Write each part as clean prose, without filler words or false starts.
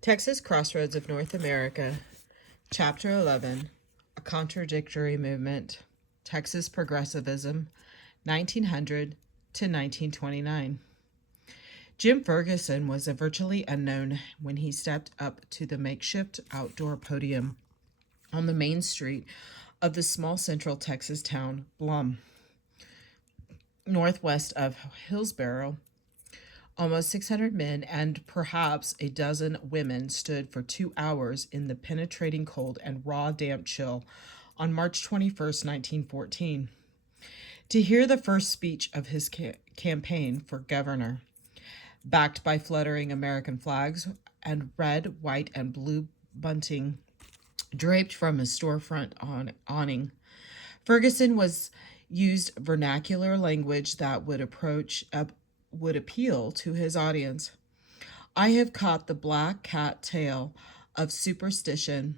Texas Crossroads of North America, Chapter 11, A Contradictory Movement, Texas Progressivism, 1900 to 1929. Jim Ferguson was virtually unknown when he stepped up to the makeshift outdoor podium on the main street of the small central Texas town, Blum, northwest of Hillsboro. Almost 600 men and perhaps a dozen women stood for 2 hours in the penetrating cold and raw, damp chill on March 21st, 1914, to hear the first speech of his campaign for governor, backed by fluttering American flags and red, white, and blue bunting draped from a storefront awning. Ferguson used vernacular language that would appeal to his audience. I have caught the black cat tail of superstition,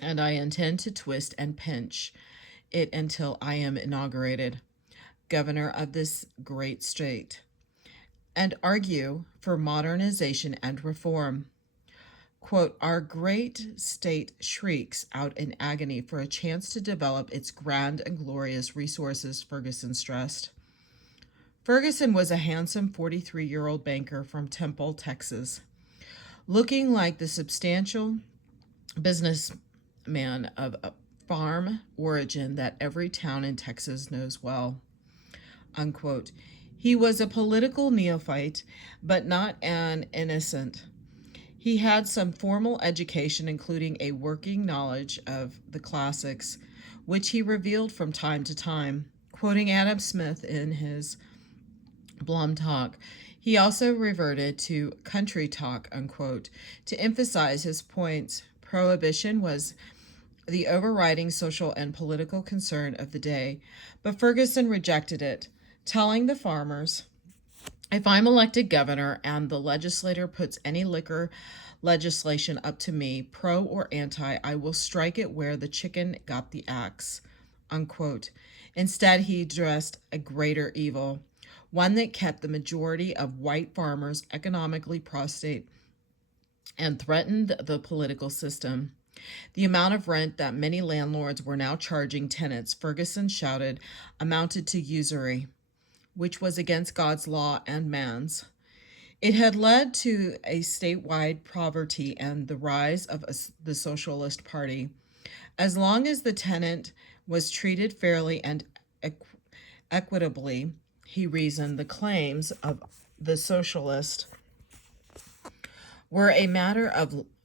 and I intend to twist and pinch it until I am inaugurated governor of this great state, and argue for modernization and reform. Quote, our great state shrieks out in agony for a chance to develop its grand and glorious resources, Ferguson stressed. Ferguson was a handsome 43-year-old banker from Temple, Texas, looking like the substantial businessman of a farm origin that every town in Texas knows well, unquote. He was a political neophyte, but not an innocent. He had some formal education, including a working knowledge of the classics, which he revealed from time to time, quoting Adam Smith in his Blum talk. He also reverted to country talk, unquote, to emphasize his points. Prohibition was the overriding social and political concern of the day, but Ferguson rejected it, telling the farmers, if I'm elected governor and the legislature puts any liquor legislation up to me, pro or anti, I will strike it where the chicken got the axe, unquote. Instead, he addressed a greater evil, one that kept the majority of white farmers economically prostrate and threatened the political system. The amount of rent that many landlords were now charging tenants, Ferguson shouted, amounted to usury, which was against God's law and man's. It had led to a statewide poverty and the rise of the Socialist Party. As long as the tenant was treated fairly and equitably, he reasoned, the claims of the socialist were a matter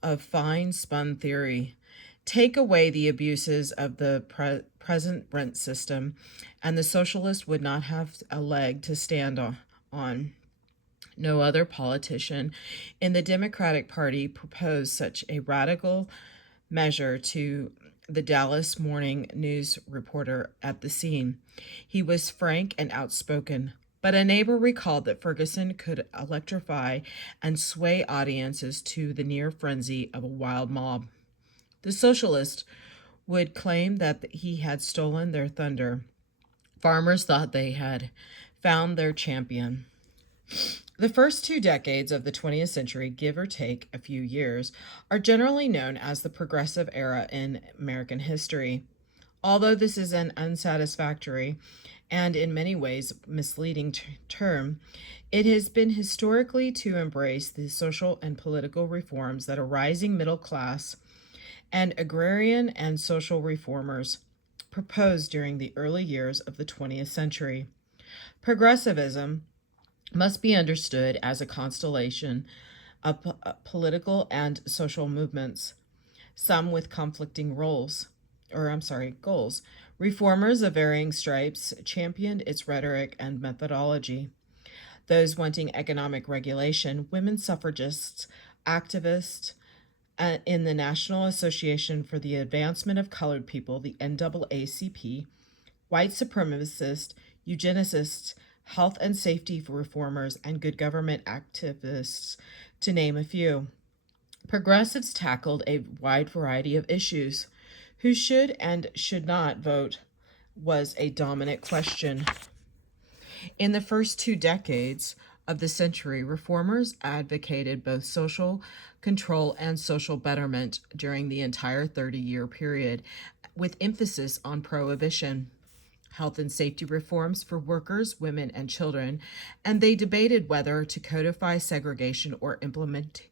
of fine-spun theory. Take away the abuses of the present rent system, and the socialist would not have a leg to stand on. No other politician in the Democratic Party proposed such a radical measure to the Dallas Morning News reporter at the scene. He was frank and outspoken, but a neighbor recalled that Ferguson could electrify and sway audiences to the near frenzy of a wild mob. The socialist would claim that he had stolen their thunder. Farmers thought they had found their champion. The first 2 decades of the 20th century, give or take a few years, are generally known as the progressive era in American history. Although this is an unsatisfactory and in many ways misleading term, it has been historically to embrace the social and political reforms that a rising middle class and agrarian and social reformers proposed during the early years of the 20th century. Progressivism must be understood as a constellation of political and social movements, some with conflicting goals. Reformers of varying stripes championed its rhetoric and methodology. Those wanting economic regulation, women suffragists, activists in the National Association for the Advancement of Colored People, the NAACP, white supremacists, eugenicists, health and safety reformers, and good government activists, to name a few. Progressives tackled a wide variety of issues. Who should and should not vote was a dominant question. In the first 2 decades of the century, reformers advocated both social control and social betterment during the entire 30-year period, with emphasis on prohibition, health and safety reforms for workers, women, and children, and they debated whether to codify segregation or implement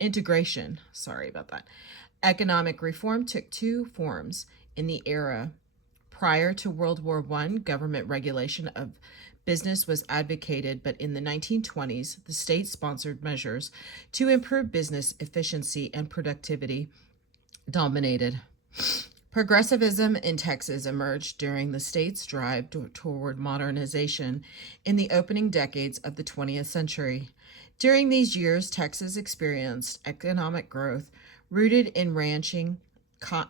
integration. Sorry about that. Economic reform took two forms in the era. Prior to World War I, government regulation of business was advocated, but in the 1920s, the state-sponsored measures to improve business efficiency and productivity dominated. Progressivism in Texas emerged during the state's drive toward modernization in the opening decades of the 20th century. During these years, Texas experienced economic growth rooted in ranching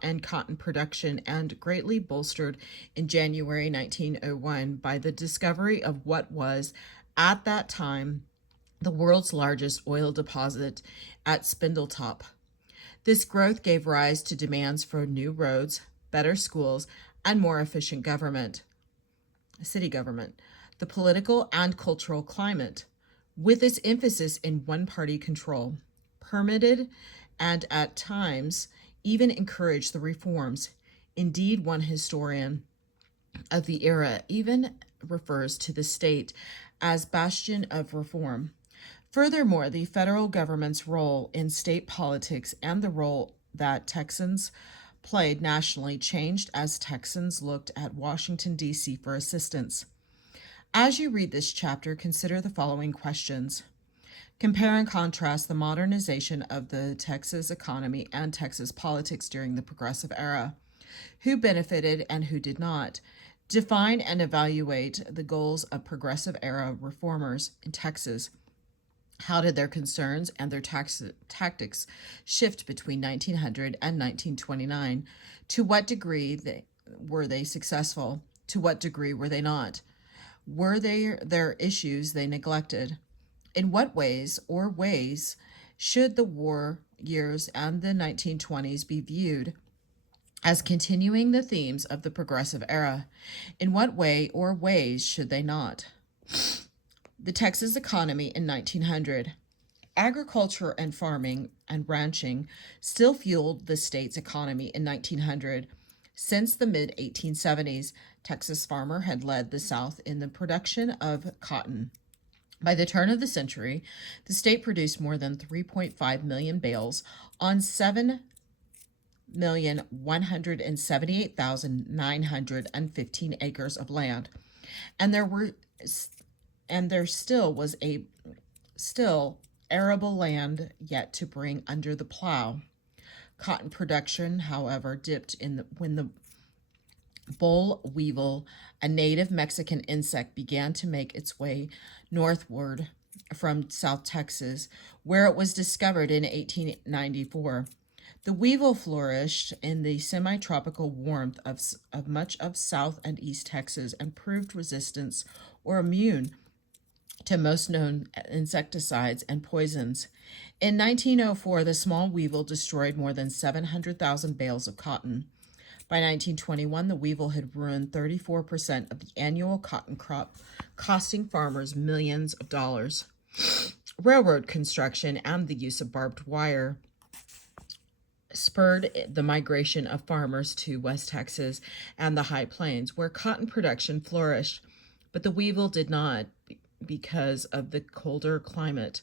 and cotton production and greatly bolstered in January 1901 by the discovery of what was, at that time, the world's largest oil deposit at Spindletop. This growth gave rise to demands for new roads, better schools, and more efficient city government. The political and cultural climate, with its emphasis in one-party control, permitted and at times even encouraged the reforms. Indeed, one historian of the era even refers to the state as bastion of reform. Furthermore, the federal government's role in state politics and the role that Texans played nationally changed as Texans looked at Washington, D.C. for assistance. As you read this chapter, consider the following questions. Compare and contrast the modernization of the Texas economy and Texas politics during the Progressive era. Who benefited and who did not? Define and evaluate the goals of Progressive era reformers in Texas. How did their concerns and their tactics shift between 1900 and 1929? To what degree were they successful? To what degree were they not? Were there issues they neglected? In what ways should the war years and the 1920s be viewed as continuing the themes of the Progressive era? In what way or ways should they not? The Texas economy in 1900. Agriculture and farming and ranching still fueled the state's economy in 1900. Since the mid-1870s, Texas farmer had led the South in the production of cotton. By the turn of the century, the state produced more than 3.5 million bales on 7,178,915 acres of land, and there still was arable land yet to bring under the plow. Cotton production, however, dipped when the boll weevil, a native Mexican insect, began to make its way northward from South Texas, where it was discovered in 1894. The weevil flourished in the semi-tropical warmth of much of South and East Texas and proved resistant or immune to most known insecticides and poisons. In 1904, the small weevil destroyed more than 700,000 bales of cotton. By 1921, the weevil had ruined 34% of the annual cotton crop, costing farmers millions of dollars. Railroad construction and the use of barbed wire spurred the migration of farmers to West Texas and the High Plains, where cotton production flourished, but the weevil did not because of the colder climate.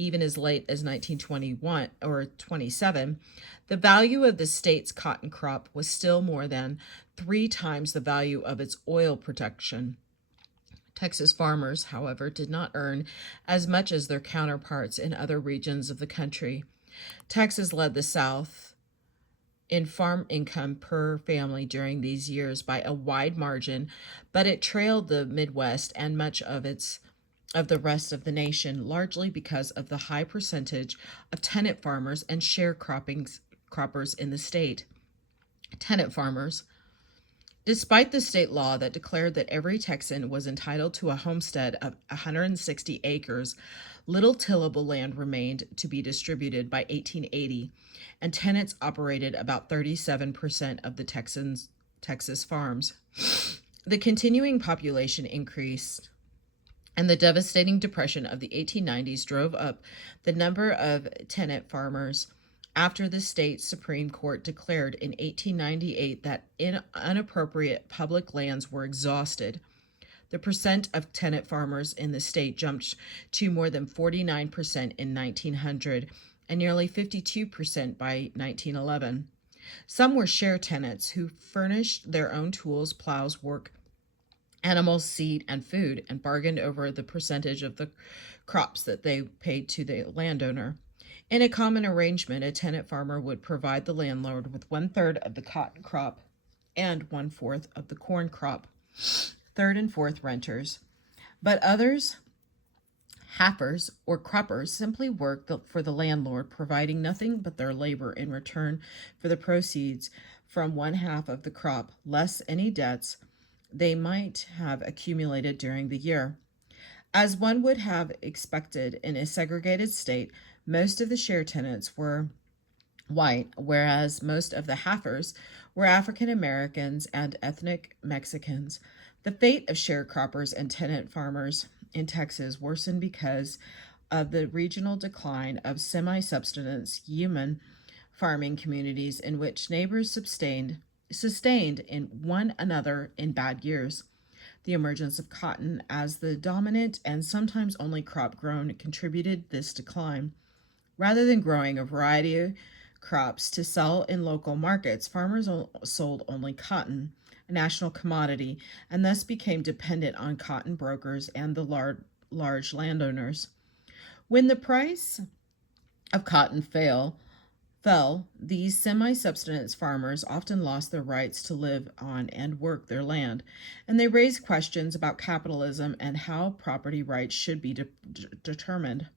Even as late as 1921 or 27, the value of the state's cotton crop was still more than 3 times the value of its oil production. Texas farmers, however, did not earn as much as their counterparts in other regions of the country. Texas led the South in farm income per family during these years by a wide margin, but it trailed the Midwest and much of the rest of the nation, largely because of the high percentage of tenant farmers and sharecroppers in the state. Tenant farmers. Despite the state law that declared that every Texan was entitled to a homestead of 160 acres, little tillable land remained to be distributed by 1880, and tenants operated about 37% of the Texas farms. The continuing population increase and the devastating depression of the 1890s drove up the number of tenant farmers after the state Supreme Court declared in 1898 that inappropriate public lands were exhausted. The percent of tenant farmers in the state jumped to more than 49% in 1900 and nearly 52% by 1911. Some were share tenants who furnished their own tools, plows, work, animals, seed, and food, and bargained over the percentage of the crops that they paid to the landowner. In a common arrangement, a tenant farmer would provide the landlord with 1/3 of the cotton crop and 1/4 of the corn crop. Third and fourth renters. But others, halfers or croppers, simply worked for the landlord, providing nothing but their labor in return for the proceeds from 1/2 of the crop, less any debts they might have accumulated during the year. As one would have expected in a segregated state, most of the share tenants were white, whereas most of the halfers were African Americans and ethnic Mexicans. The fate of sharecroppers and tenant farmers in Texas worsened because of the regional decline of semi-subsistence human farming communities in which neighbors sustained in one another in bad years. The emergence of cotton as the dominant and sometimes only crop grown contributed this decline. Rather than growing a variety of crops to sell in local markets, farmers sold only cotton, a national commodity, and thus became dependent on cotton brokers and the large landowners. When the price of cotton fell, these semi-subsistence farmers often lost their rights to live on and work their land, and they raised questions about capitalism and how property rights should be determined.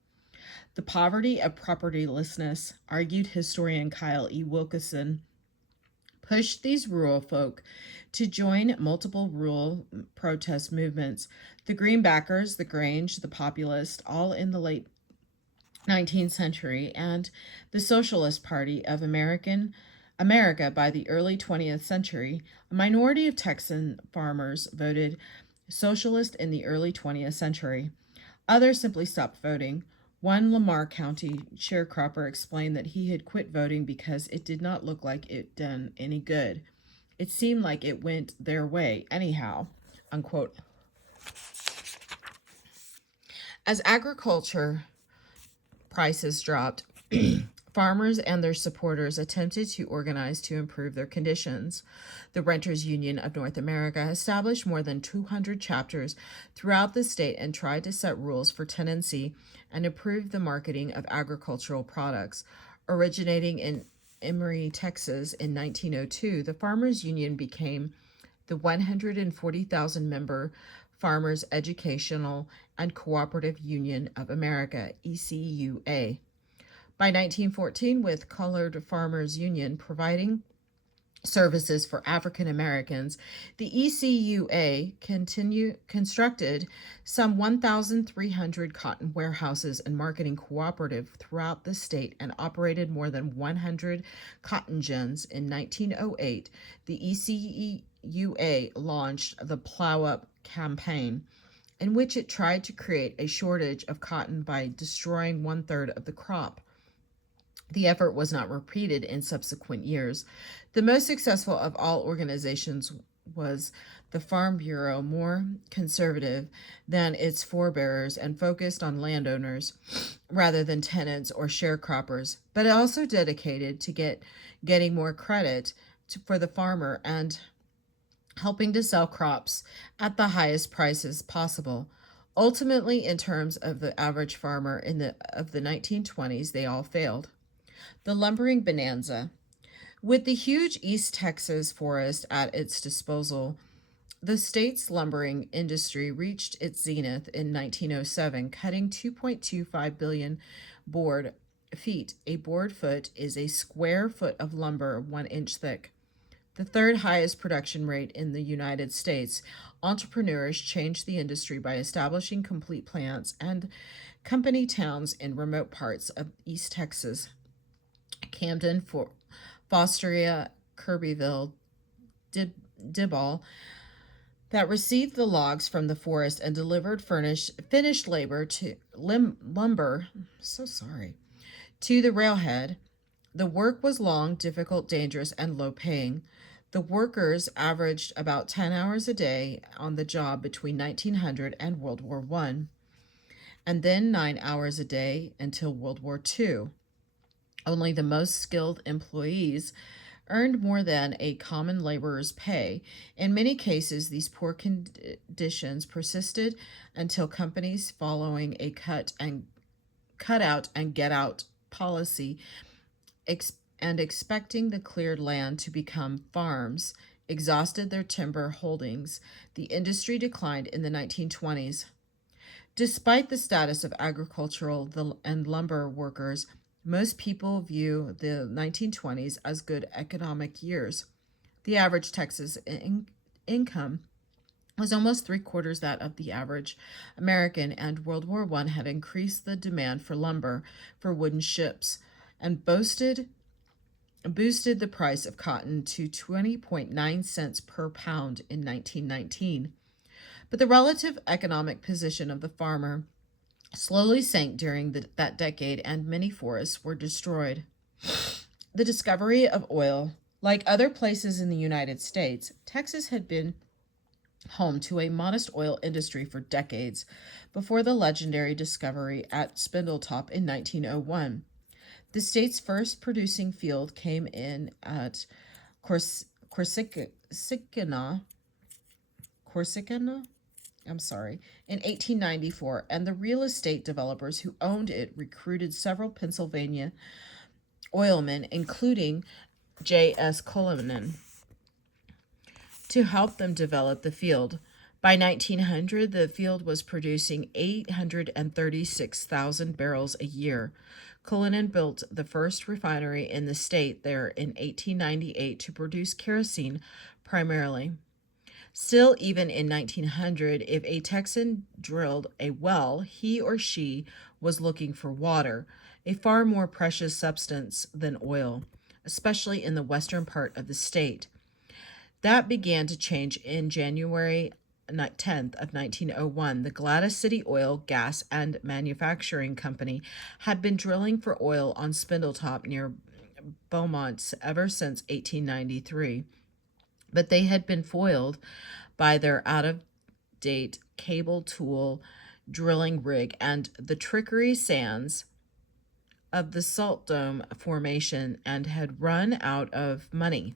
The poverty of propertylessness, argued historian Kyle E. Wilkinson, pushed these rural folk to join multiple rural protest movements. The Greenbackers, the Grange, the Populists, all in the late 19th century, and the Socialist Party of America by the early 20th century. A minority of Texan farmers voted socialist in the early 20th century. Others simply stopped voting. One Lamar County sharecropper explained that he had quit voting because it did not look like it done any good. It seemed like it went their way anyhow, unquote. As agriculture prices dropped, farmers and their supporters attempted to organize to improve their conditions. The Renters Union of North America established more than 200 chapters throughout the state and tried to set rules for tenancy and improve the marketing of agricultural products. Originating in Emory, Texas in 1902, the Farmers Union became the 140,000 member Farmers Educational and Cooperative Union of America, ECUA. By 1914, with Colored Farmers Union providing services for African Americans, the ECUA constructed some 1,300 cotton warehouses and marketing cooperatives throughout the state and operated more than 100 cotton gins. In 1908, the ECUA launched the Plow Up campaign, in which it tried to create a shortage of cotton by destroying 1/3 of the crop. The effort was not repeated in subsequent years. The most successful of all organizations was the Farm Bureau, more conservative than its forebears and focused on landowners rather than tenants or sharecroppers, but also dedicated to getting more credit for the farmer and helping to sell crops at the highest prices possible. Ultimately, in terms of the average farmer of the 1920s, they all failed. The lumbering bonanza. With the huge East Texas forest at its disposal, the state's lumbering industry reached its zenith in 1907, cutting 2.25 billion board feet. A board foot is a square foot of lumber 1 inch thick. The third highest production rate in the United States. Entrepreneurs changed the industry by establishing complete plants and company towns in remote parts of East Texas. Camden, Fosteria, Kirbyville, Dibble, that received the logs from the forest and delivered finished lumber, so sorry, to the railhead. The work was long, difficult, dangerous, and low paying. The workers averaged about 10 hours a day on the job between 1900 and World War I, and then 9 hours a day until World War II. Only the most skilled employees earned more than a common laborer's pay. In many cases, these poor conditions persisted until companies following a cut out and get out policy and expecting the cleared land to become farms exhausted their timber holdings. The industry declined in the 1920s. Despite the status of agricultural and lumber workers, most people view the 1920s as good economic years. The average Texas income was almost three-quarters that of the average American, and World War I had increased the demand for lumber for wooden ships and boosted the price of cotton to 20.9 cents per pound in 1919. But the relative economic position of the farmer slowly sank during that decade, and many forests were destroyed. The discovery of oil, like other places in the United States, Texas had been home to a modest oil industry for decades before the legendary discovery at Spindletop in 1901. The state's first producing field came in at Corsicana, in 1894, and the real estate developers who owned it recruited several Pennsylvania oilmen, including J.S. Cullinan, to help them develop the field. By 1900, the field was producing 836,000 barrels a year. Cullinan built the first refinery in the state there in 1898 to produce kerosene primarily. Still, even in 1900, if a Texan drilled a well, he or she was looking for water, a far more precious substance than oil, especially in the western part of the state. That began to change in January 10th of 1901. The Gladys City Oil, Gas, and Manufacturing Company had been drilling for oil on Spindletop near Beaumont ever since 1893. But they had been foiled by their out-of-date cable tool drilling rig and the trickery sands of the Salt Dome Formation, and had run out of money.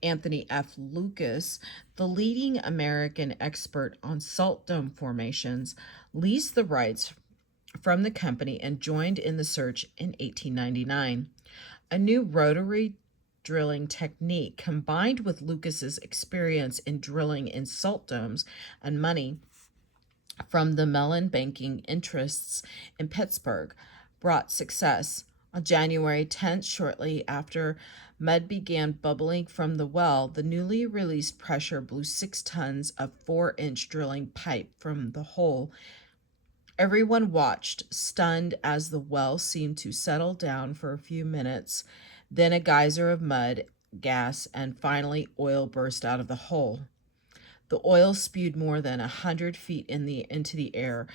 Anthony F. Lucas, the leading American expert on Salt Dome formations, leased the rights from the company and joined in the search in 1899. A new rotary drilling technique, combined with Lucas's experience in drilling in salt domes and money from the Mellon banking interests in Pittsburgh, brought success. On January 10th, shortly after mud began bubbling from the well, the newly released pressure blew 6 tons of 4-inch drilling pipe from the hole. Everyone watched, stunned, as the well seemed to settle down for a few minutes. Then a geyser of mud, gas, and finally oil burst out of the hole. The oil spewed more than 100 feet into the air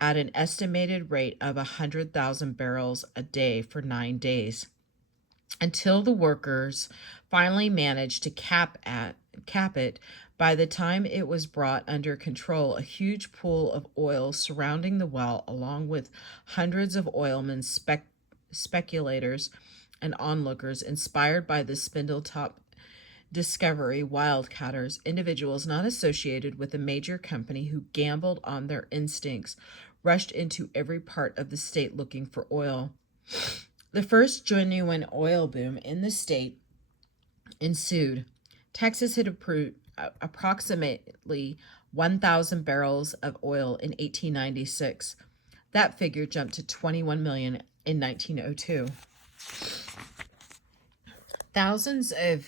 at an estimated rate of 100,000 barrels a day for 9 days, until the workers finally managed to cap it. By the time it was brought under control, a huge pool of oil surrounding the well, along with hundreds of oilmen, speculators, and onlookers inspired by the Spindletop discovery, wildcatters, individuals not associated with a major company who gambled on their instincts, rushed into every part of the state looking for oil. The first genuine oil boom in the state ensued. Texas had approved approximately 1,000 barrels of oil in 1896. That figure jumped to 21 million in 1902. Thousands of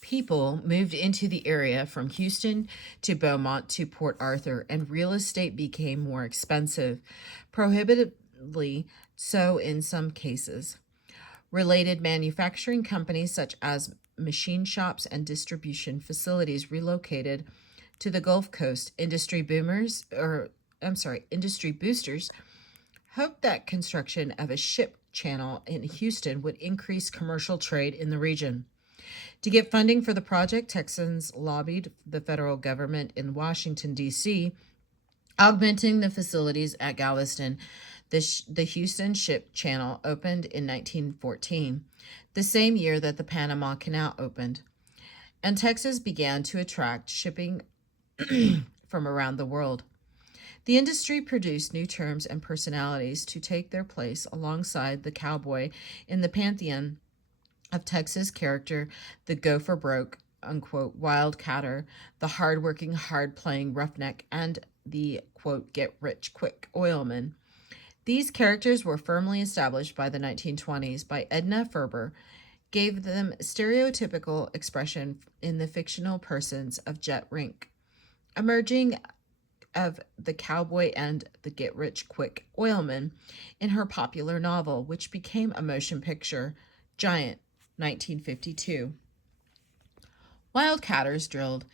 people moved into the area from Houston to Beaumont to Port Arthur, and real estate became more expensive, prohibitively so in some cases. Related manufacturing companies such as machine shops and distribution facilities relocated to the Gulf Coast. Industry boosters hoped that construction of a ship channel in Houston would increase commercial trade in the region. To get funding for the project, Texans lobbied the federal government in Washington, D.C., augmenting the facilities at Galveston. The Houston Ship Channel opened in 1914, the same year that the Panama Canal opened, and Texas began to attract shipping from around the world. The industry produced new terms and personalities to take their place alongside the cowboy in the pantheon of Texas character, the go for broke, unquote, wildcatter, the hardworking, hard-playing roughneck, and the, quote, get-rich-quick oilman. These characters were firmly established by the 1920s by Edna Ferber, gave them stereotypical expression in the fictional persons of Jet Rink. Emerging of the cowboy and the get-rich-quick oilman in her popular novel, which became a motion picture, Giant, 1952. Wildcatters drilled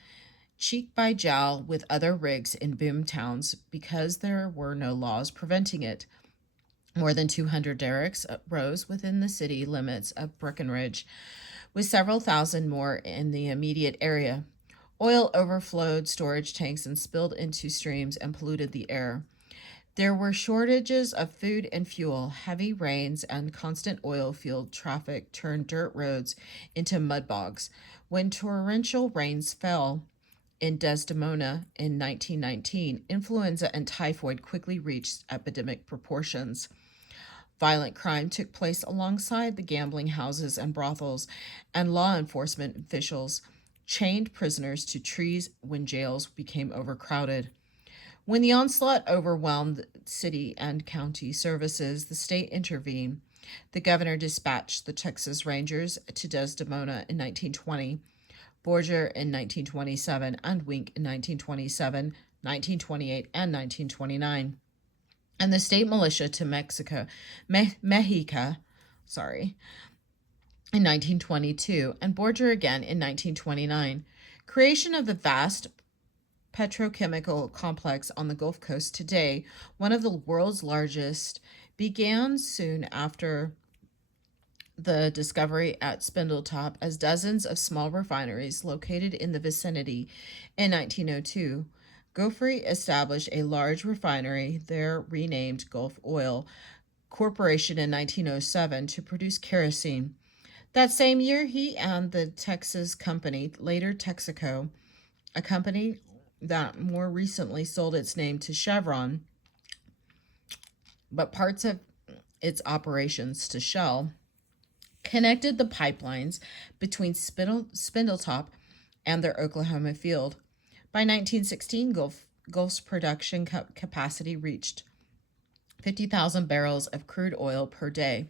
cheek by jowl with other rigs in boom towns because there were no laws preventing it. More than 200 derricks rose within the city limits of Breckenridge, with several thousand more in the immediate area. Oil overflowed storage tanks and spilled into streams and polluted the air. There were shortages of food and fuel. Heavy rains and constant oil field traffic turned dirt roads into mud bogs. When torrential rains fell in Desdemona in 1919, influenza and typhoid quickly reached epidemic proportions. Violent crime took place alongside the gambling houses and brothels, and law enforcement officials chained prisoners to trees when jails became overcrowded. When the onslaught overwhelmed city and county services, the state intervened. The governor dispatched the Texas Rangers to Desdemona in 1920, Borger in 1927, and Wink in 1927, 1928, and 1929. And the state militia to Mexico, in 1922, and Borger again in 1929. Creation of the vast petrochemical complex on the Gulf Coast today, one of the world's largest, began soon after the discovery at Spindletop, as dozens of small refineries located in the vicinity in 1902. Gofre established a large refinery there renamed Gulf Oil Corporation in 1907 to produce kerosene. That same year, he and the Texas company, later Texaco, a company that more recently sold its name to Chevron, but parts of its operations to Shell, connected the pipelines between Spindletop and their Oklahoma field. By 1916, Gulf's production capacity reached 50,000 barrels of crude oil per day.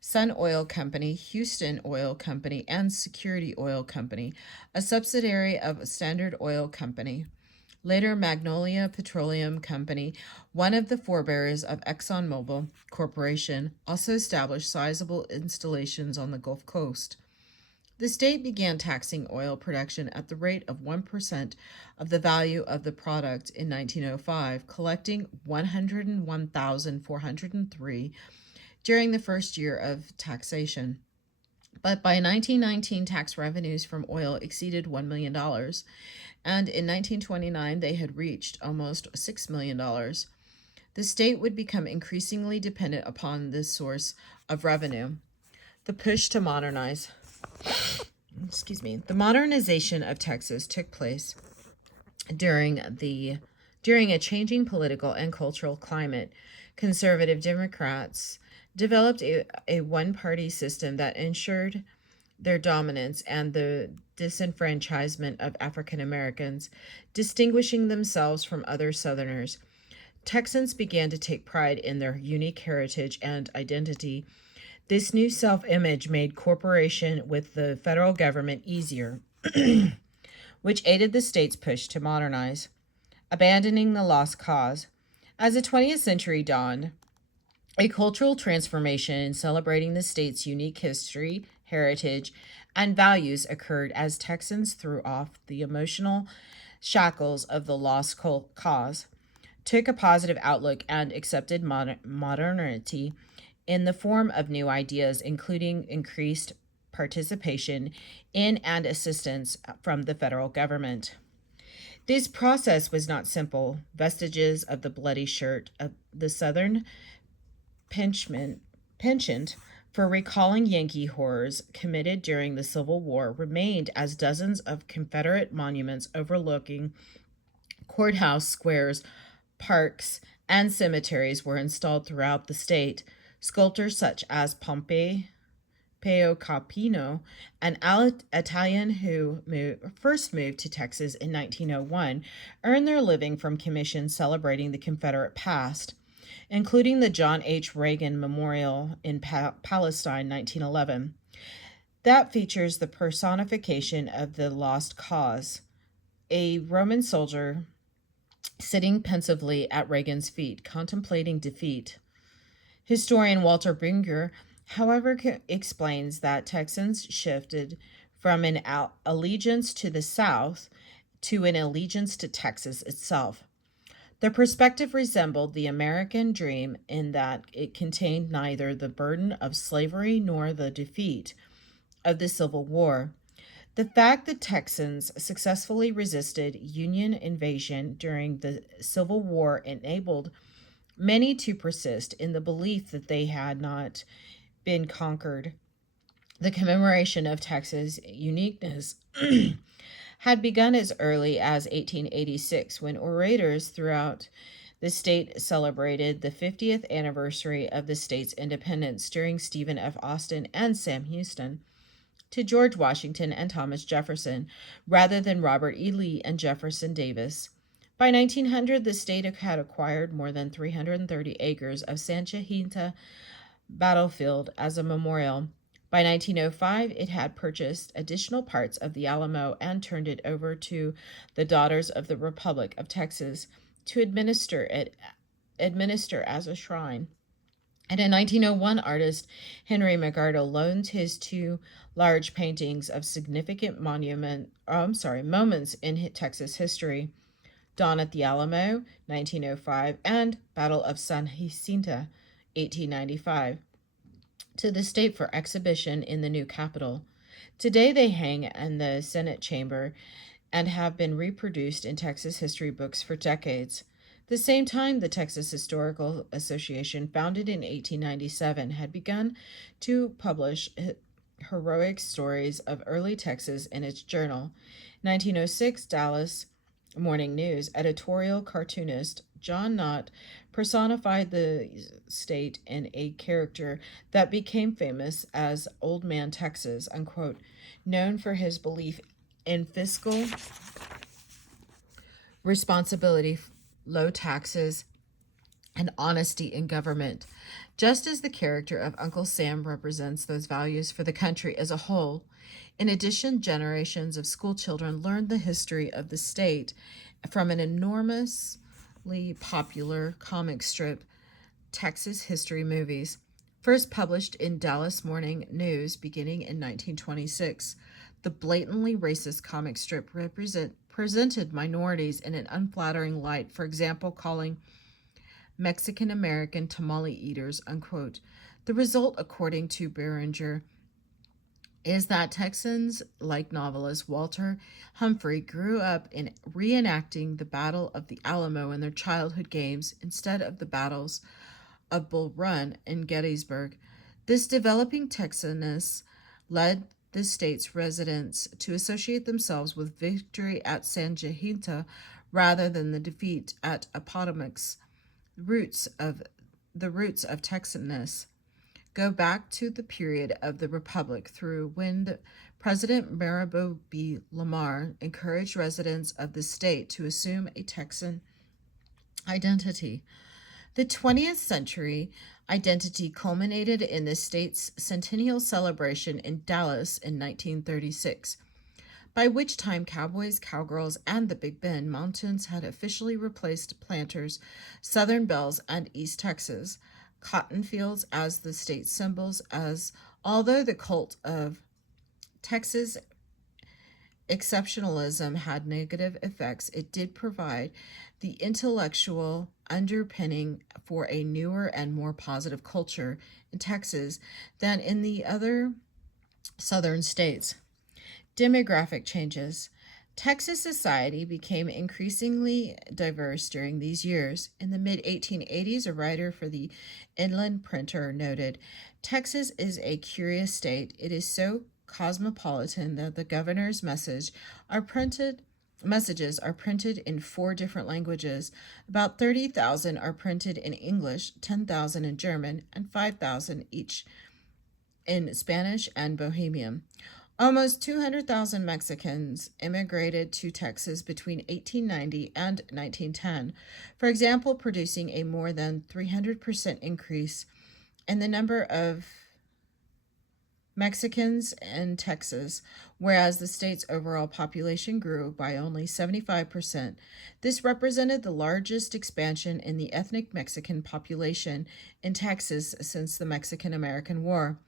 Sun Oil Company, Houston Oil Company, and Security Oil Company, a subsidiary of Standard Oil Company, later Magnolia Petroleum Company, one of the forebears of ExxonMobil Corporation, also established sizable installations on the Gulf Coast. The state began taxing oil production at the rate of 1% of the value of the product in 1905, collecting $101,403 during the first year of taxation. But by 1919, tax revenues from oil exceeded $1 million, and in 1929, they had reached almost $6 million. The state would become increasingly dependent upon this source of revenue. The push to modernize. The modernization of Texas took place during a changing political and cultural climate. Conservative Democrats developed a one-party system that ensured their dominance and the disenfranchisement of African Americans, distinguishing themselves from other Southerners. Texans began to take pride in their unique heritage and identity. This new self-image made cooperation with the federal government easier, which aided the state's push to modernize, abandoning the lost cause. As the 20th century dawned, a cultural transformation celebrating the state's unique history, heritage, and values occurred as Texans threw off the emotional shackles of the lost cause, took a positive outlook, and accepted modernity in the form of new ideas, including increased participation in and assistance from the federal government. This process was not simple. Vestiges of the bloody shirt of the Southern penchant for recalling Yankee horrors committed during the Civil War remained as dozens of Confederate monuments overlooking courthouse squares, parks, and cemeteries were installed throughout the state. Sculptors such as Peo Capino, an Italian who first moved to Texas in 1901, earned their living from commissions celebrating the Confederate past, including the John H. Reagan Memorial in Palestine, 1911. That features the personification of the lost cause, a Roman soldier sitting pensively at Reagan's feet, contemplating defeat. Historian Walter Bringer, however, explains that Texans shifted from an allegiance to the South to an allegiance to Texas itself. The perspective resembled the American dream in that it contained neither the burden of slavery nor the defeat of the Civil War. The fact that Texans successfully resisted Union invasion during the Civil War enabled many to persist in the belief that they had not been conquered. The commemoration of Texas' uniqueness had begun as early as 1886 when orators throughout the state celebrated the 50th anniversary of the state's independence during Stephen F. Austin and Sam Houston to George Washington and Thomas Jefferson, rather than Robert E. Lee and Jefferson Davis. By 1900, the state had acquired more than 330 acres of San Jacinto battlefield as a memorial. By 1905, it had purchased additional parts of the Alamo and turned it over to the Daughters of the Republic of Texas to administer as a shrine. And in 1901, artist Henry McArdle loaned his two large paintings of significant moments in Texas history: Dawn at the Alamo, 1905, and Battle of San Jacinto, 1895, to the state for exhibition in the new Capitol. Today they hang in the Senate chamber and have been reproduced in Texas history books for decades. At the same time, the Texas Historical Association, founded in 1897, had begun to publish heroic stories of early Texas in its journal. 1906, Dallas Morning News editorial cartoonist John Knott personified the state in a character that became famous as Old Man Texas, unquote, known for his belief in fiscal responsibility, low taxes, and honesty in government, just as the character of Uncle Sam represents those values for the country as a whole. In addition, generations of school children learned the history of the state from an enormously popular comic strip, Texas History Movies, first published in Dallas Morning News beginning in 1926. The blatantly racist comic strip presented minorities in an unflattering light, for example, calling Mexican American tamale eaters, unquote. The result, according to Behringer, is that Texans, like novelist Walter Humphrey, grew up in reenacting the Battle of the Alamo in their childhood games instead of the battles of Bull Run and Gettysburg. This developing Texanness led the state's residents to associate themselves with victory at San Jacinto rather than the defeat at Appomattox. The roots of Texanness go back to the period of the Republic, through when President Maribel B. Lamar encouraged residents of the state to assume a Texan identity. The 20th century identity culminated in the state's centennial celebration in Dallas in 1936, by which time cowboys, cowgirls, and the Big Bend Mountains had officially replaced planters, Southern Belles, and East Texas cotton fields as the state symbols, as although the cult of Texas exceptionalism had negative effects, it did provide the intellectual underpinning for a newer and more positive culture in Texas than in the other southern states. Demographic changes. Texas society became increasingly diverse during these years. In the mid 1880s, a writer for the Inland Printer noted, Texas is a curious state. It is so cosmopolitan that the governor's messages are printed in four different languages. About 30,000 are printed in English, 10,000 in German, and 5,000 each in Spanish and Bohemian. Almost 200,000 Mexicans immigrated to Texas between 1890 and 1910, for example, producing a more than 300% increase in the number of Mexicans in Texas, whereas the state's overall population grew by only 75%. This represented the largest expansion in the ethnic Mexican population in Texas since the Mexican-American War.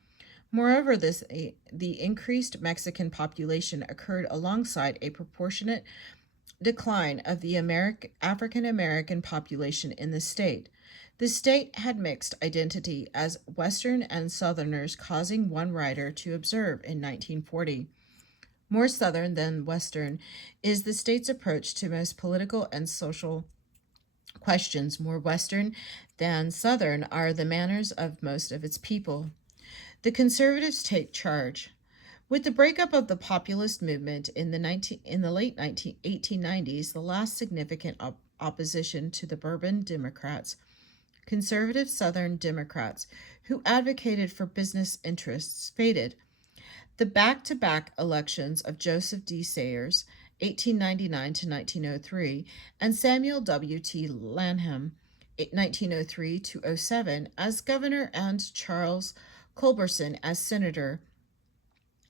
Moreover, the increased Mexican population occurred alongside a proportionate decline of the African American population in the state. The state had mixed identity as Western and Southerners, causing one writer to observe in 1940. More Southern than Western is the state's approach to most political and social questions. More Western than Southern are the manners of most of its people. The conservatives take charge. With the breakup of the populist movement in the late 1890s, the last significant opposition to the Bourbon Democrats, conservative Southern Democrats who advocated for business interests, faded. The back-to-back elections of Joseph D. Sayers, 1899 to 1903, and Samuel W.T. Lanham, 1903 to 07, as governor, and Charles Culberson as senator,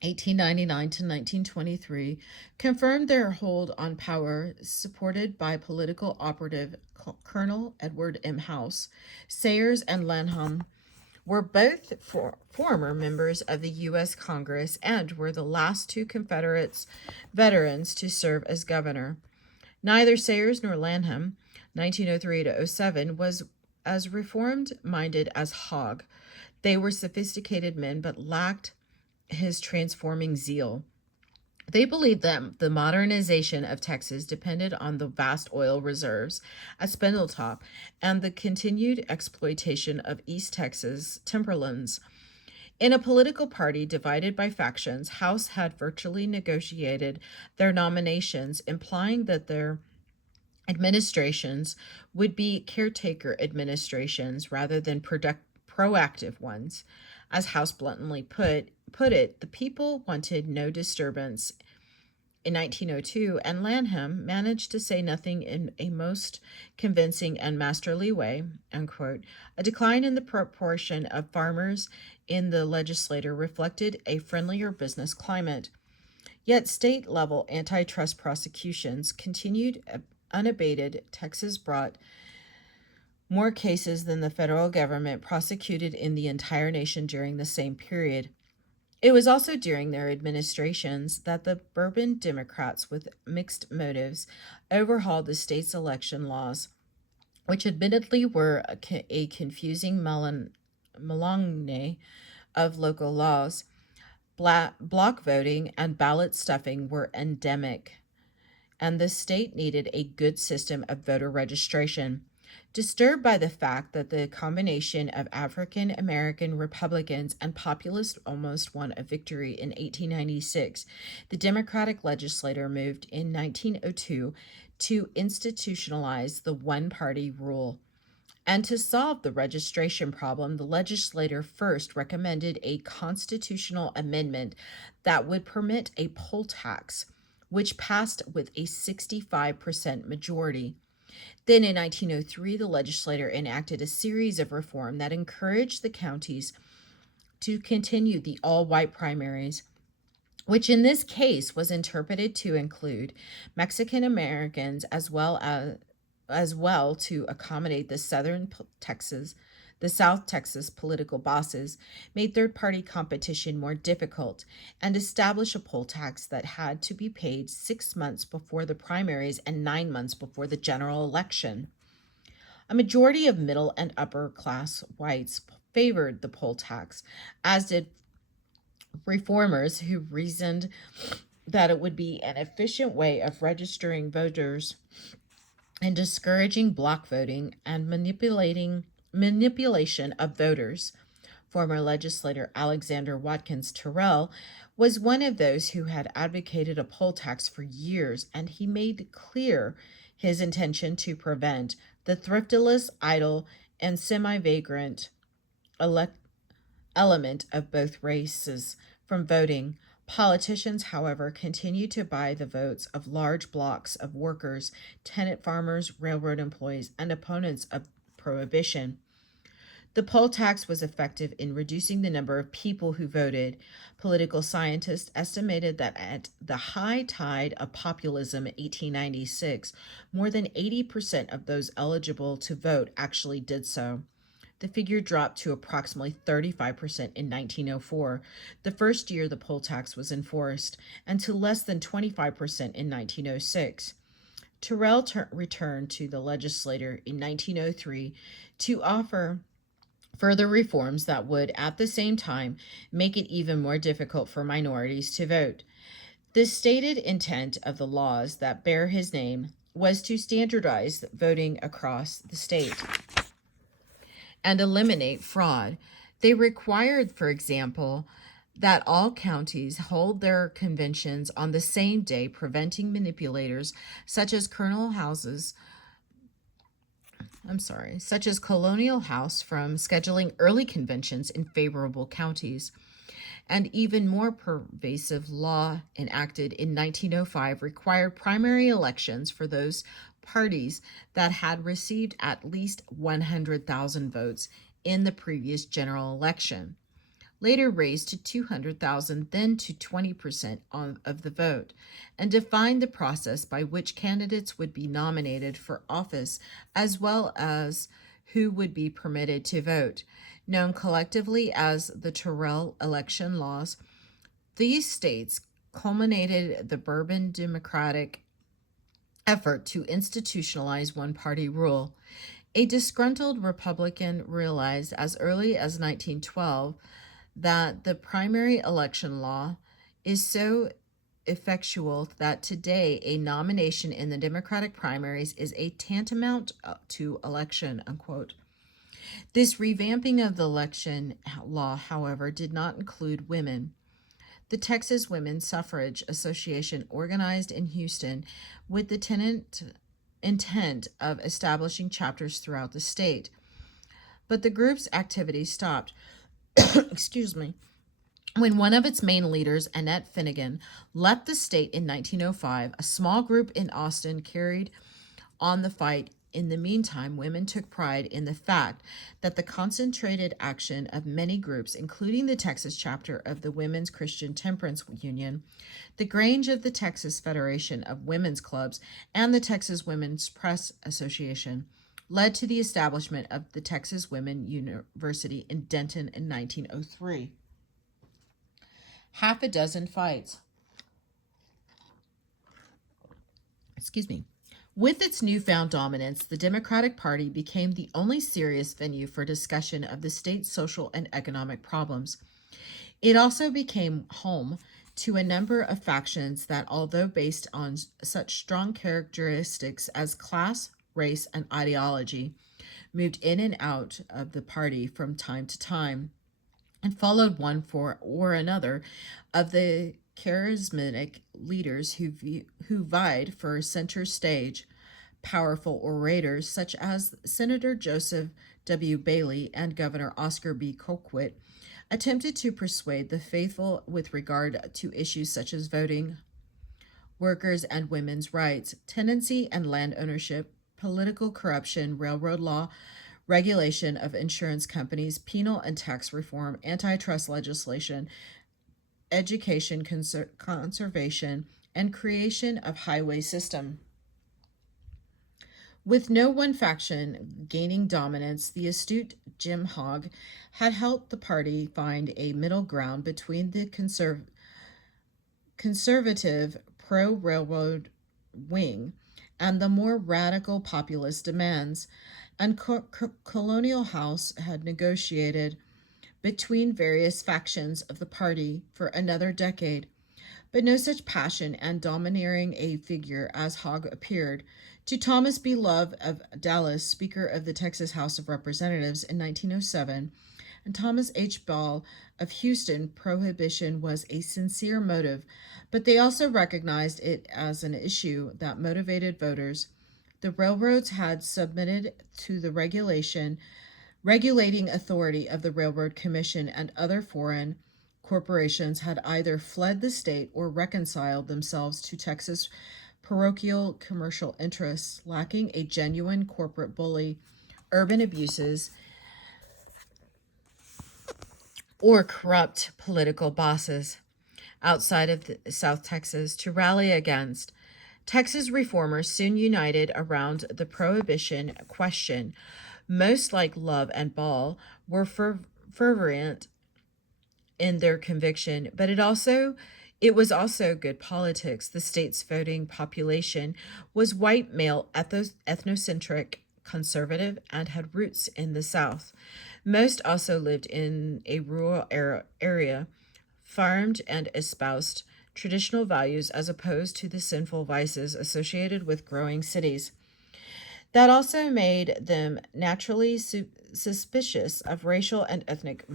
1899 to 1923, confirmed their hold on power, supported by political operative Colonel Edward M. House. Sayers and Lanham were both former members of the U.S. Congress and were the last two Confederate veterans to serve as governor. Neither Sayers nor Lanham, 1903 to 07, was as reformed-minded as Hogg. They were sophisticated men but lacked his transforming zeal. They believed that the modernization of Texas depended on the vast oil reserves at Spindletop and the continued exploitation of East Texas timberlands. In a political party divided by factions, House had virtually negotiated their nominations, implying that their administrations would be caretaker administrations rather than proactive ones. As House bluntly put it, the people wanted no disturbance in 1902, and Lanham managed to say nothing in a most convincing and masterly way, unquote. A decline in the proportion of farmers in the legislature reflected a friendlier business climate. Yet state-level antitrust prosecutions continued unabated. Texas brought more cases than the federal government prosecuted in the entire nation during the same period. It was also during their administrations that the Bourbon Democrats, with mixed motives, overhauled the state's election laws, which admittedly were a confusing melange of local laws. Block voting and ballot stuffing were endemic, and the state needed a good system of voter registration. Disturbed by the fact that the combination of African American Republicans and populists almost won a victory in 1896, the Democratic legislature moved in 1902 to institutionalize the one-party rule. And to solve the registration problem, the legislature first recommended a constitutional amendment that would permit a poll tax, which passed with a 65% majority. Then in 1903, the legislature enacted a series of reform that encouraged the counties to continue the all-white primaries, which in this case was interpreted to include Mexican Americans as well to accommodate the The South Texas political bosses made third-party competition more difficult and established a poll tax that had to be paid 6 months before the primaries and 9 months before the general election. A majority of middle and upper class whites favored the poll tax, as did reformers who reasoned that it would be an efficient way of registering voters and discouraging block voting and manipulation of voters. Former legislator Alexander Watkins Terrell was one of those who had advocated a poll tax for years, and he made clear his intention to prevent the thriftless, idle, and semi-vagrant element of both races from voting. Politicians, however, continue to buy the votes of large blocks of workers, tenant farmers, railroad employees, and opponents of prohibition. The poll tax was effective in reducing the number of people who voted. Political scientists estimated that at the high tide of populism in 1896, more than 80% of those eligible to vote actually did so. The figure dropped to approximately 35% in 1904, the first year the poll tax was enforced, and to less than 25% in 1906. Terrell returned to the legislature in 1903 to offer further reforms that would, at the same time, make it even more difficult for minorities to vote. The stated intent of the laws that bear his name was to standardize voting across the state and eliminate fraud. They required, for example, that all counties hold their conventions on the same day, preventing manipulators such as Colonial House from scheduling early conventions in favorable counties. And even more pervasive law enacted in 1905 required primary elections for those parties that had received at least 100,000 votes in the previous general election, later raised to 200,000, then to 20% of the vote, and defined the process by which candidates would be nominated for office, as well as who would be permitted to vote. Known collectively as the Terrell election laws, these states culminated the Bourbon Democratic effort to institutionalize one-party rule. A disgruntled Republican realized as early as 1912 that the primary election law is so effectual that today a nomination in the Democratic primaries is a tantamount to election, unquote. This revamping of the election law, however, did not include women. The Texas Women's Suffrage Association organized in Houston with the intent of establishing chapters throughout the state. But the group's activity stopped when one of its main leaders, Annette Finnegan, left the state in 1905. A small group in Austin carried on the fight. In the meantime, women took pride in the fact that the concentrated action of many groups, including the Texas chapter of the Women's Christian Temperance Union, the Grange of the Texas Federation of Women's Clubs, and the Texas Women's Press Association, led to the establishment of the Texas Women's University in Denton in 1903. Half a dozen fights. With its newfound dominance, the Democratic Party became the only serious venue for discussion of the state's social and economic problems. It also became home to a number of factions that, although based on such strong characteristics as class, race, and ideology, moved in and out of the party from time to time and followed one or another of the charismatic leaders who vied for center stage. Powerful orators such as Senator Joseph W. Bailey and Governor Oscar B. Colquitt attempted to persuade the faithful with regard to issues such as voting, workers and women's rights, tenancy and land ownership, political corruption, railroad law, regulation of insurance companies, penal and tax reform, antitrust legislation, education conservation, and creation of highway system. With no one faction gaining dominance, the astute Jim Hogg, had helped the party find a middle ground between the conservative pro-railroad wing and the more radical populist demands, and Colonial House had negotiated between various factions of the party for another decade, but no such passion and domineering a figure as Hogg appeared. To Thomas B. Love of Dallas, Speaker of the Texas House of Representatives in 1907, and Thomas H. Ball of Houston, prohibition was a sincere motive, but they also recognized it as an issue that motivated voters. The railroads had submitted to the regulating authority of the Railroad Commission, and other foreign corporations had either fled the state or reconciled themselves to Texas parochial commercial interests, lacking a genuine corporate bully, urban abuses, or corrupt political bosses outside of South Texas to rally against. Texas reformers soon united around the prohibition question. Most, like Love and Ball, were fervent in their conviction, but it was also good politics. The state's voting population was white, male, ethnocentric, conservative, and had roots in the South. Most also lived in a rural area, farmed, and espoused traditional values as opposed to the sinful vices associated with growing cities. That also made them naturally suspicious of racial and ethnic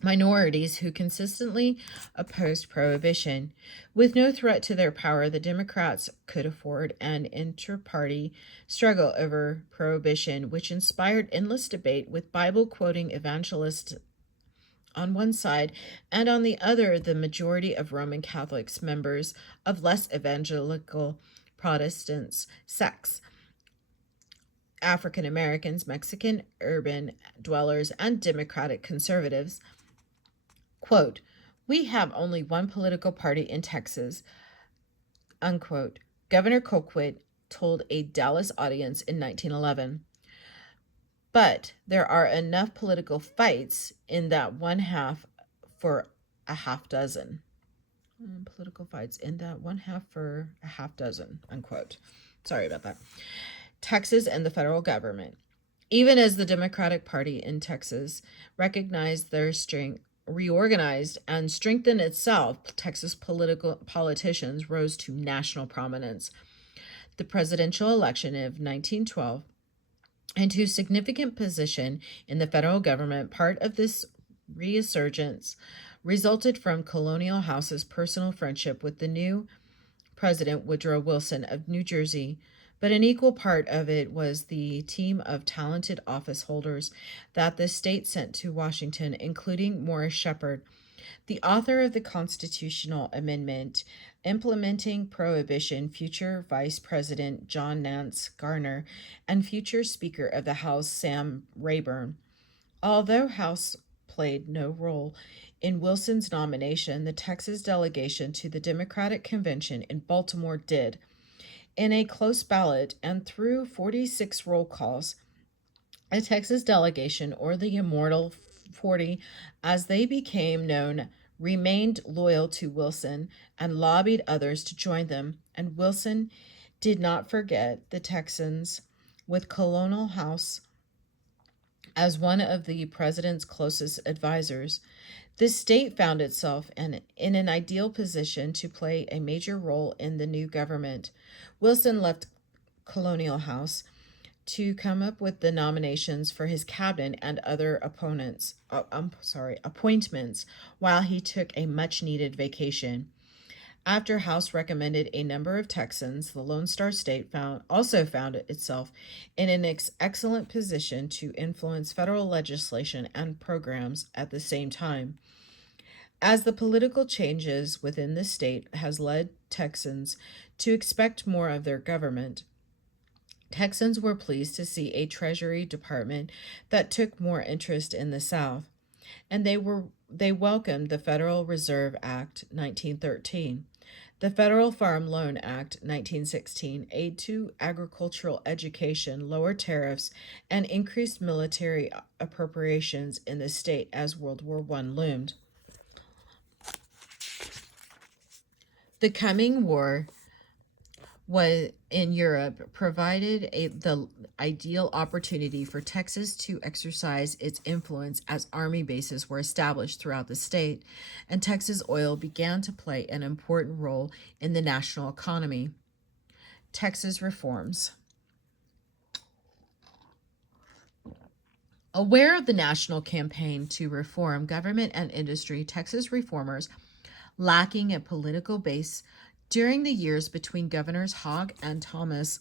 minorities who consistently opposed prohibition. With no threat to their power, the Democrats could afford an inter-party struggle over prohibition, which inspired endless debate with Bible-quoting evangelists on one side, and on the other, the majority of Roman Catholics, members of less evangelical Protestants, sects, African Americans, Mexican urban dwellers, and Democratic conservatives. Quote, "We have only one political party in Texas," unquote, Governor Colquitt told a Dallas audience in 1911. "But there are enough political fights in that one half for a half dozen." Political fights in that one half for a half dozen, unquote. Sorry about that. Texas and the federal government. Even as the Democratic Party in Texas recognized their strength, reorganized, and strengthened itself, Texas politicians rose to national prominence. The presidential election of 1912 and to significant position in the federal government, part of this resurgence resulted from Colonial House's personal friendship with the new President Woodrow Wilson of New Jersey, but an equal part of it was the team of talented office holders that the state sent to Washington, including Morris Shepherd, the author of the constitutional amendment implementing prohibition, future Vice President John Nance Garner, and future Speaker of the House Sam Rayburn. Although House played no role in Wilson's nomination, the Texas delegation to the Democratic Convention in Baltimore did. In a close ballot and through 46 roll calls, a Texas delegation, or the Immortal 40 as they became known, remained loyal to Wilson and lobbied others to join them, and Wilson did not forget the Texans, with Colonial House as one of the president's closest advisors. The state found itself in an ideal position to play a major role in the new government. Wilson left Colonial House to come up with the nominations for his cabinet and other appointments, while he took a much-needed vacation. After House recommended a number of Texans, the Lone Star State also found itself in an excellent position to influence federal legislation and programs at the same time. As the political changes within the state has led Texans to expect more of their government, Texans were pleased to see a Treasury Department that took more interest in the South, and they welcomed the Federal Reserve Act 1913. The Federal Farm Loan Act, 1916, aid to agricultural education, lower tariffs, and increased military appropriations in the state as World War I loomed. The coming war was in Europe provided the ideal opportunity for Texas to exercise its influence as army bases were established throughout the state, and Texas oil began to play an important role in the national economy. Texas reforms. Aware of the national campaign to reform government and industry, Texas reformers, lacking a political base, during the years between Governors Hogg and Thomas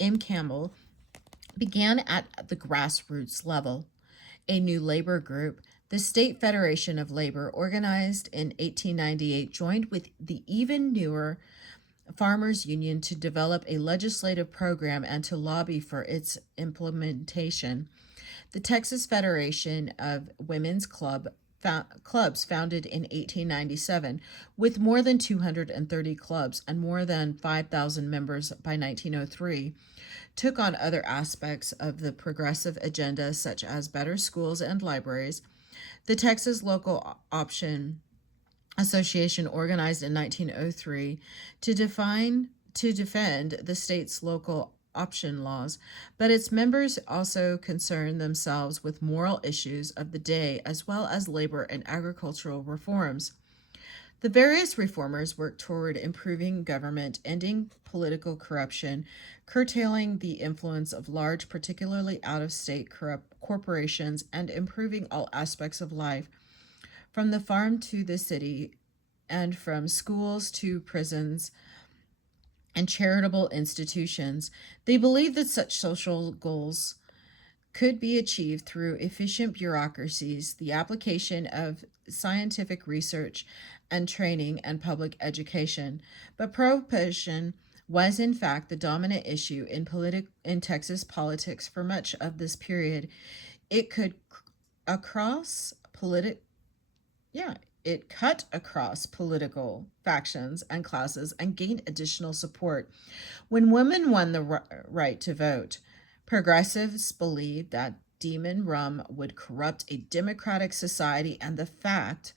M. Campbell, began at the grassroots level. A new labor group, the State Federation of Labor, organized in 1898, joined with the even newer Farmers Union to develop a legislative program and to lobby for its implementation. The Texas Federation of Women's Clubs, founded in 1897, with more than 230 clubs and more than 5,000 members by 1903, took on other aspects of the progressive agenda, such as better schools and libraries. The Texas Local Option Association, organized in 1903 to defend the state's local option laws, but its members also concerned themselves with moral issues of the day as well as labor and agricultural reforms. The various reformers worked toward improving government, ending political corruption, curtailing the influence of large, particularly out-of-state corporations, and improving all aspects of life, from the farm to the city, and from schools to prisons and charitable institutions. They believed that such social goals could be achieved through efficient bureaucracies, the application of scientific research and training, and public education. But prohibition was in fact the dominant issue in Texas politics for much of this period. It could across it cut across political factions and classes and gained additional support when women won the right to vote. Progressives believed that demon rum would corrupt a democratic society, and the fact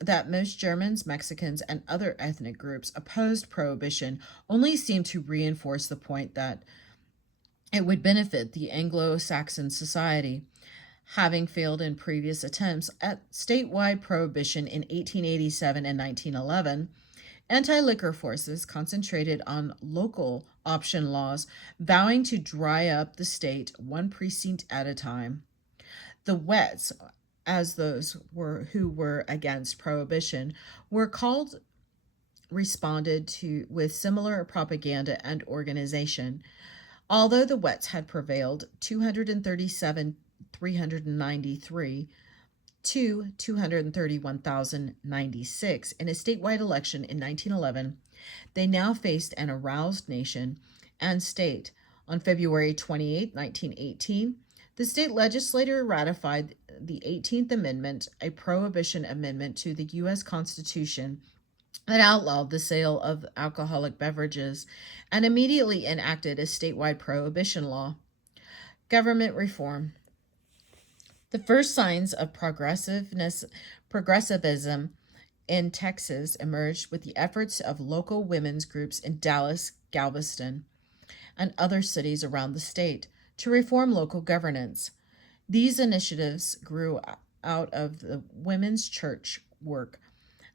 that most Germans, Mexicans, and other ethnic groups opposed prohibition only seemed to reinforce the point that it would benefit the Anglo-Saxon society. Having failed in previous attempts at statewide prohibition in 1887 and 1911, anti-liquor forces concentrated on local option laws, vowing to dry up the state one precinct at a time. The Wets, as those who were against prohibition, were called, responded to with similar propaganda and organization. Although the Wets had prevailed 237,393 to 231,096 in a statewide election in 1911, they now faced an aroused nation and state. On February 28, 1918, the state legislature ratified the 18th Amendment, a prohibition amendment to the U.S. Constitution that outlawed the sale of alcoholic beverages, and immediately enacted a statewide prohibition law. Government reform. The first signs of progressivism in Texas emerged with the efforts of local women's groups in Dallas, Galveston, and other cities around the state to reform local governance. These initiatives grew out of the women's church work,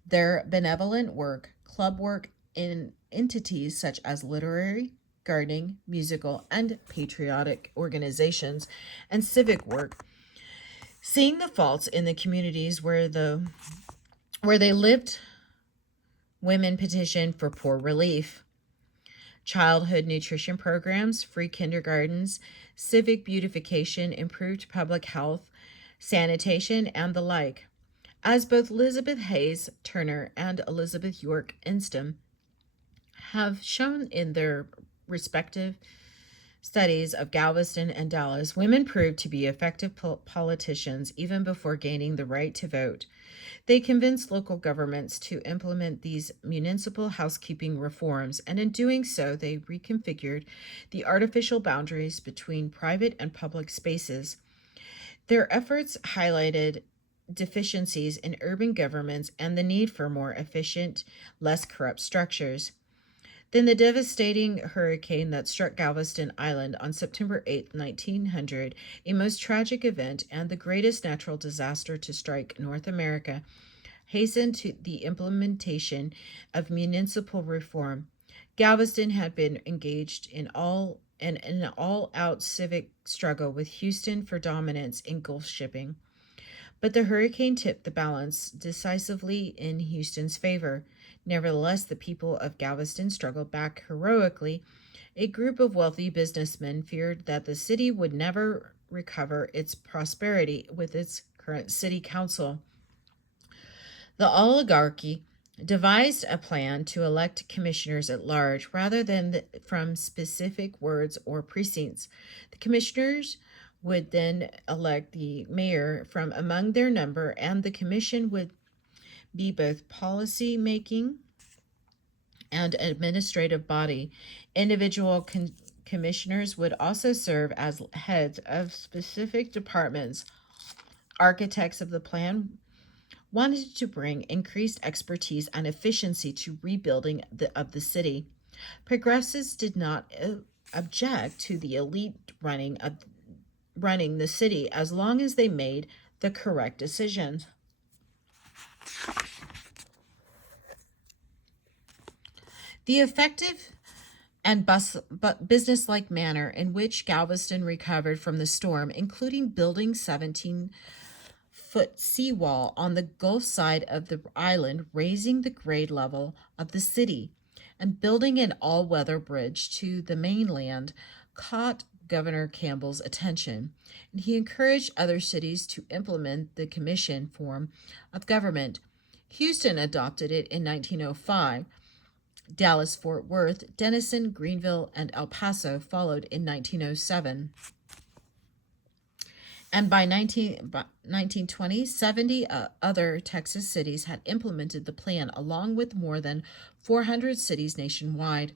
their benevolent work, club work in entities such as literary, gardening, musical, and patriotic organizations, and civic work. Seeing the faults in the communities where they lived, women petitioned for poor relief. Childhood nutrition programs, free kindergartens, civic beautification, improved public health, sanitation, and the like. As both Elizabeth Hayes Turner and Elizabeth York Instam have shown in their respective studies of Galveston and Dallas, women proved to be effective politicians even before gaining the right to vote. They convinced local governments to implement these municipal housekeeping reforms, and in doing so, they reconfigured the artificial boundaries between private and public spaces. Their efforts highlighted deficiencies in urban governments and the need for more efficient, less corrupt structures. Then the devastating hurricane that struck Galveston Island on September 8, 1900, a most tragic event and the greatest natural disaster to strike North America, hastened to the implementation of municipal reform. Galveston had been engaged in an all-out civic struggle with Houston for dominance in Gulf shipping. But the hurricane tipped the balance decisively in Houston's favor. Nevertheless, the people of Galveston struggled back heroically. A group of wealthy businessmen feared that the city would never recover its prosperity with its current city council. The oligarchy devised a plan to elect commissioners at large rather than from specific wards or precincts. The commissioners would then elect the mayor from among their number, and the commission would be both policy making and administrative body. Individual commissioners would also serve as heads of specific departments. Architects of the plan wanted to bring increased expertise and efficiency to rebuilding of the city. Progressives did not object to the elite running the city as long as they made the correct decisions. The effective and business-like manner in which Galveston recovered from the storm, including building 17-foot seawall on the Gulf side of the island, raising the grade level of the city, and building an all-weather bridge to the mainland, caught Governor Campbell's attention, and he encouraged other cities to implement the commission form of government. Houston adopted it in 1905. Dallas, Fort Worth, Denison, Greenville, and El Paso followed in 1907. And by 1920, 70 other Texas cities had implemented the plan, along with more than 400 cities nationwide.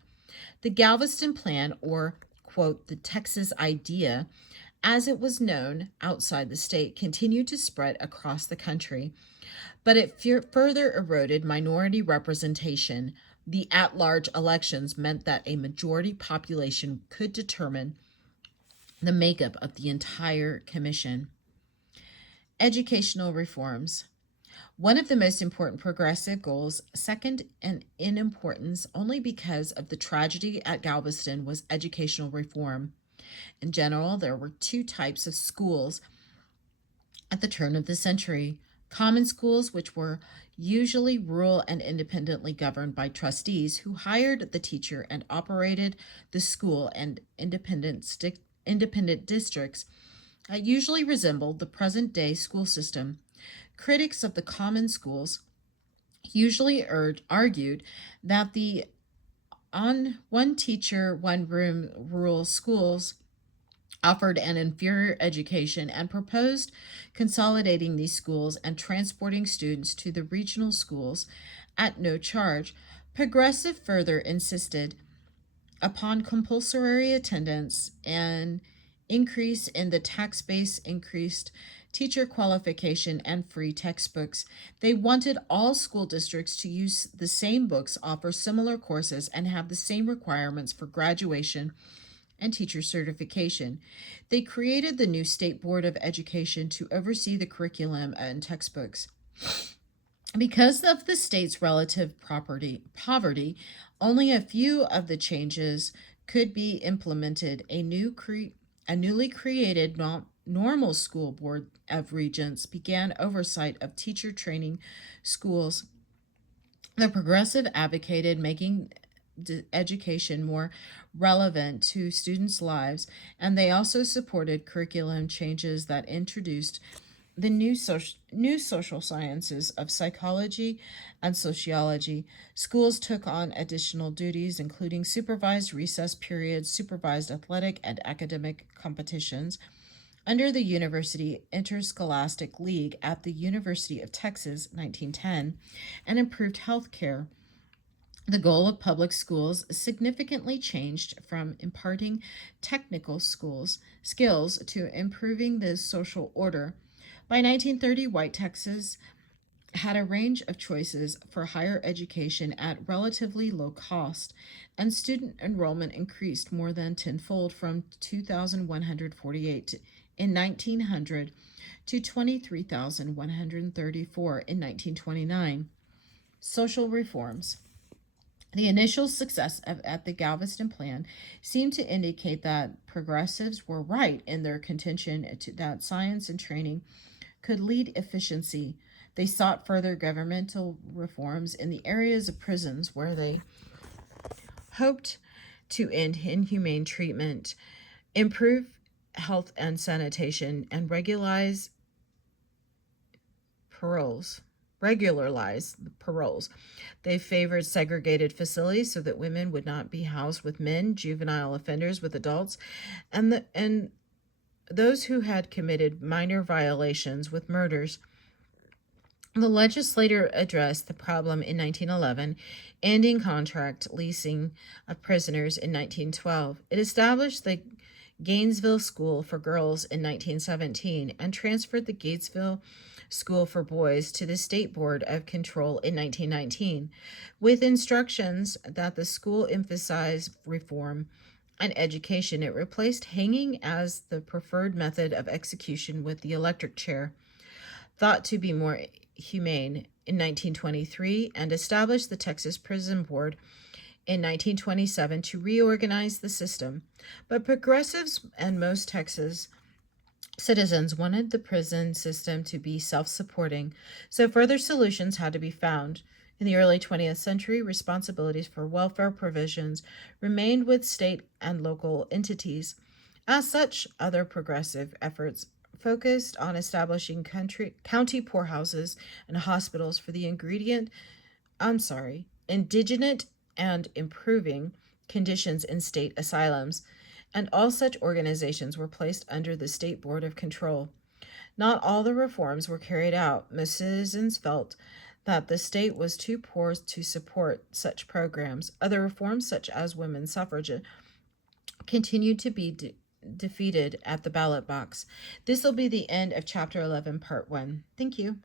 The Galveston Plan, or, quote, the Texas Idea, as it was known outside the state, continued to spread across the country, but it further eroded minority representation. The at-large elections meant that a majority population could determine the makeup of the entire commission. Educational reforms. One of the most important progressive goals, second in importance only because of the tragedy at Galveston, was educational reform. In general, there were two types of schools at the turn of the century: common schools, which were usually rural and independently governed by trustees who hired the teacher and operated the school, and independent districts usually resembled the present-day school system. Critics of the common schools usually argued that the on one teacher, one room rural schools offered an inferior education, and proposed consolidating these schools and transporting students to the regional schools at no charge. Progressive further insisted upon compulsory attendance and increase in the tax base, increased teacher qualification, and free textbooks. They wanted all school districts to use the same books, offer similar courses, and have the same requirements for graduation and teacher certification. They created the new State Board of Education to oversee the curriculum and textbooks. Because of the state's relative poverty, only a few of the changes could be implemented. A newly created normal school board of regents began oversight of teacher training schools. The progressive advocated making education more relevant to students' lives, and they also supported curriculum changes that introduced the new social sciences of psychology and sociology. Schools took on additional duties, including supervised recess periods, supervised athletic and academic competitions. Under the University Interscholastic League at the University of Texas, 1910, and improved health care. The goal of public schools significantly changed from imparting technical schools skills to improving the social order. By 1930, white Texas had a range of choices for higher education at relatively low cost, and student enrollment increased more than tenfold from 2,148 in 1900 to 23,134 in 1929. Social reforms. The initial success at the Galveston Plan seemed to indicate that progressives were right in their contention that science and training could lead efficiency. They sought further governmental reforms in the areas of prisons where they hoped to end inhumane treatment, improve health and sanitation, and regularize paroles. They favored segregated facilities so that women would not be housed with men, juvenile offenders with adults, and those who had committed minor violations with murders. The legislature addressed the problem in 1911, ending contract leasing of prisoners in 1912. It established the Gainesville School for Girls in 1917 and transferred the Gatesville School for Boys to the State Board of Control in 1919, with instructions that the school emphasize reform and education. It replaced hanging as the preferred method of execution with the electric chair, thought to be more humane, in 1923, and established the Texas Prison Board in 1927 to reorganize the system. But progressives and most Texas citizens wanted the prison system to be self-supporting, so further solutions had to be found. In the early 20th century, responsibilities for welfare provisions remained with state and local entities. As such, other progressive efforts focused on establishing county poorhouses and hospitals for the indigent and improving conditions in state asylums, and all such organizations were placed under the State Board of Control. Not all the reforms were carried out. Most citizens felt that the state was too poor to support such programs. Other reforms, such as women's suffrage, continued to be defeated at the ballot box. This will be the end of Chapter 11, Part 1. Thank you.